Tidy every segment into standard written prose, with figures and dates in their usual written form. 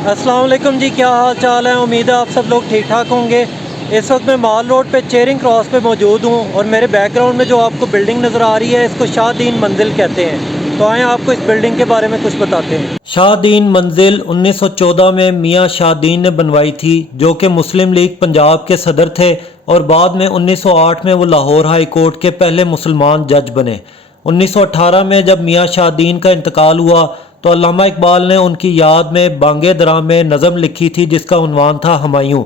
अस्सलाम वालेकुम जी, क्या हाल चाल है। उम्मीद है आप सब लोग ठीक ठाक होंगे। इस वक्त मैं माल रोड पे चेयरिंग क्रॉस पे मौजूद हूँ और मेरे बैकग्राउंड में जो आपको बिल्डिंग नज़र आ रही है इसको शाहदीन मंजिल कहते हैं। तो आए आपको इस बिल्डिंग के बारे में कुछ बताते हैं। शाहदीन मंजिल 1914 में मियाँ शाहदीन ने बनवाई थी, जो कि मुस्लिम लीग पंजाब के सदर थे और बाद में 1908 में वो लाहौर हाई कोर्ट के पहले मुसलमान जज बने। 1918 में जब मियाँ शाहदीन का इंतकाल हुआ तो अल्लामा इकबाल ने उनकी याद में बांगे दरा में नज़म लिखी थी जिसका उन्वान था हमायूं,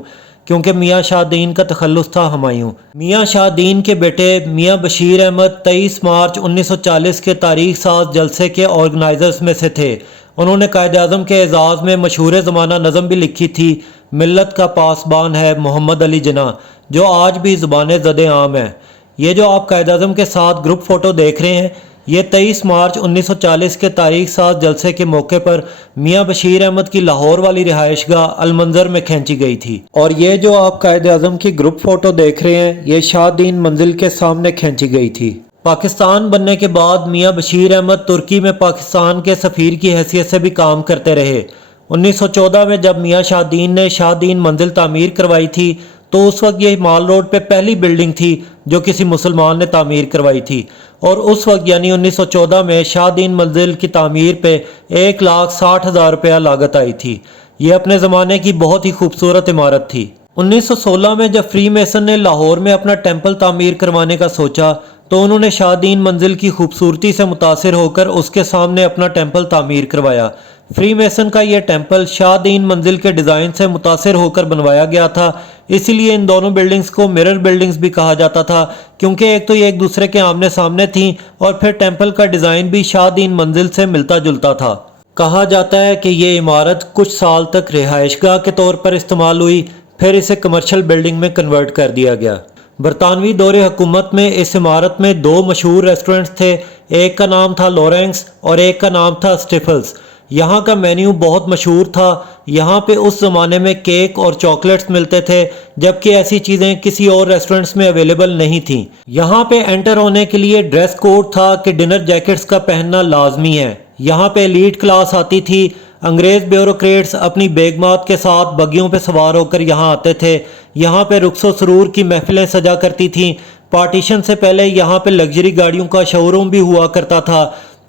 क्योंकि मियाँ शाहदीन का तखल्लुस था हमायूं। मियाँ शाहदीन के बेटे मियाँ बशीर अहमद 23 मार्च 1940 के तारीख साज जलसे के ऑर्गेनाइजर्स में से थे। उन्होंने कायद आज़म के एजाज़ में मशहूर ज़माना नज़म भी लिखी थी, मिल्लत का पासबान है मोहम्मद अली जिन्ना, जो आज भी ज़ुबान ज़द आम है। ये जो आप कायद आज़म के साथ ग्रुप फ़ोटो देख रहे हैं, ये 23 मार्च 1940 के तारीख साज जलसे के मौके पर मियाँ बशीर अहमद की लाहौर वाली रिहाइशगाह अलमंजर में खींची गई थी। और ये जो आप कायद आज़म की ग्रुप फ़ोटो देख रहे हैं, ये शाहदीन मंजिल के सामने खींची गई थी। पाकिस्तान बनने के बाद मियाँ बशीर अहमद तुर्की में पाकिस्तान के सफ़ीर की हैसियत से भी काम करते रहे। 1914 में जब मियाँ शाहदीन ने शाहदीन मंजिल तामीर करवाई थी तो उस वक्त ये माल रोड पे पहली बिल्डिंग थी जो किसी मुसलमान ने तामीर करवाई थी। और उस वक्त यानी 1914 में शाहदीन मंजिल की तामीर पे 1,60,000 रुपया लागत आई थी। ये अपने ज़माने की बहुत ही खूबसूरत इमारत थी। 1916 में जब फ्री मेसन ने लाहौर में अपना टेम्पल तामीर करवाने का सोचा तो उन्होंने शाहदीन मंजिल की खूबसूरती से मुतासिर होकर उसके सामने अपना टेम्पल तामीर करवाया। फ्री मेसन का यह टेम्पल शाहदीन मंजिल के डिज़ाइन से मुतासिर होकर बनवाया गया था, इसीलिए इन दोनों बिल्डिंग्स को मिरर बिल्डिंग्स भी कहा जाता था, क्योंकि एक तो ये एक दूसरे के आमने सामने थीं और फिर टेम्पल का डिज़ाइन भी शाहदीन मंजिल से मिलता जुलता था। कहा जाता है कि ये इमारत कुछ साल तक रिहाइशगाह के तौर पर इस्तेमाल हुई, फिर इसे कमर्शियल बिल्डिंग में कन्वर्ट कर दिया गया। बरतानवी दौरे हुकूमत में इस इमारत में दो मशहूर रेस्टोरेंट्स थे, एक का नाम था लॉरेंस और एक का नाम था स्टिफल्स। यहाँ का मेन्यू बहुत मशहूर था। यहाँ पे उस ज़माने में केक और चॉकलेट्स मिलते थे, जबकि ऐसी चीज़ें किसी और रेस्टोरेंट्स में अवेलेबल नहीं थीं। यहाँ पे एंटर होने के लिए ड्रेस कोड था कि डिनर जैकेट्स का पहनना लाजमी है। यहाँ पे एलीट क्लास आती थी। अंग्रेज़ ब्यूरोक्रेट्स अपनी बेगमात के साथ बगियों पे सवार होकर यहाँ आते थे। यहाँ पे रुख्सो सरूर की महफिलें सजा करती थीं। पार्टीशन से पहले यहाँ पे लग्जरी गाड़ियों का शोरूम भी हुआ करता था।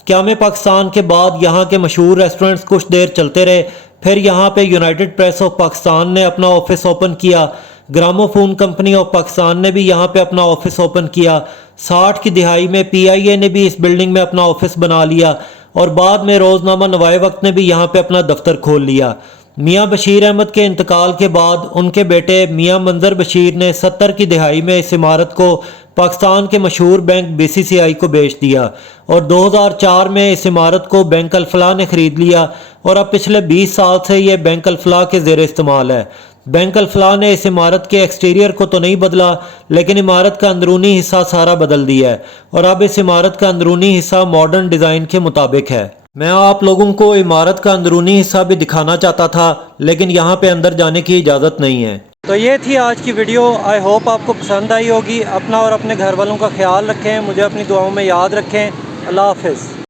क़याम पाकिस्तान के बाद यहाँ के मशहूर रेस्टोरेंट्स कुछ देर चलते रहे, फिर यहाँ पे यूनाइटेड प्रेस ऑफ पाकिस्तान ने अपना ऑफिस ओपन किया। ग्रामोफोन कंपनी ऑफ पाकिस्तान ने भी यहाँ पे अपना ऑफिस ओपन किया। 60 की दिहाई में PIA ने भी इस बिल्डिंग में अपना ऑफिस बना लिया और बाद में रोज़नामा नवाए वक्त ने भी यहाँ पे अपना दफ्तर खोल लिया। मियाँ बशीर अहमद के इंतकाल के बाद उनके बेटे मियाँ मंजर बशीर ने 70 की दिहाई में इस इमारत को पाकिस्तान के मशहूर बैंक BCCI को बेच दिया और 2004 में इस इमारत को बैंक अल-फलाह ने ख़रीद लिया और अब पिछले 20 साल से ये बैंक अल-फलाह के ज़ेर इस्तेमाल है। बैंक अल-फलाह ने इस इमारत के एक्सटीरियर को तो नहीं बदला, लेकिन इमारत का अंदरूनी हिस्सा सारा बदल दिया है और अब इस इमारत का अंदरूनी हिस्सा मॉडर्न डिज़ाइन के मुताबिक है। मैं आप लोगों को इमारत का अंदरूनी हिस्सा भी दिखाना चाहता था, लेकिन यहाँ पे अंदर जाने की इजाज़त नहीं है। तो ये थी आज की वीडियो। आई होप आपको पसंद आई होगी। अपना और अपने घर वालों का ख्याल रखें, मुझे अपनी दुआओं में याद रखें। अल्लाह हाफ़िज़।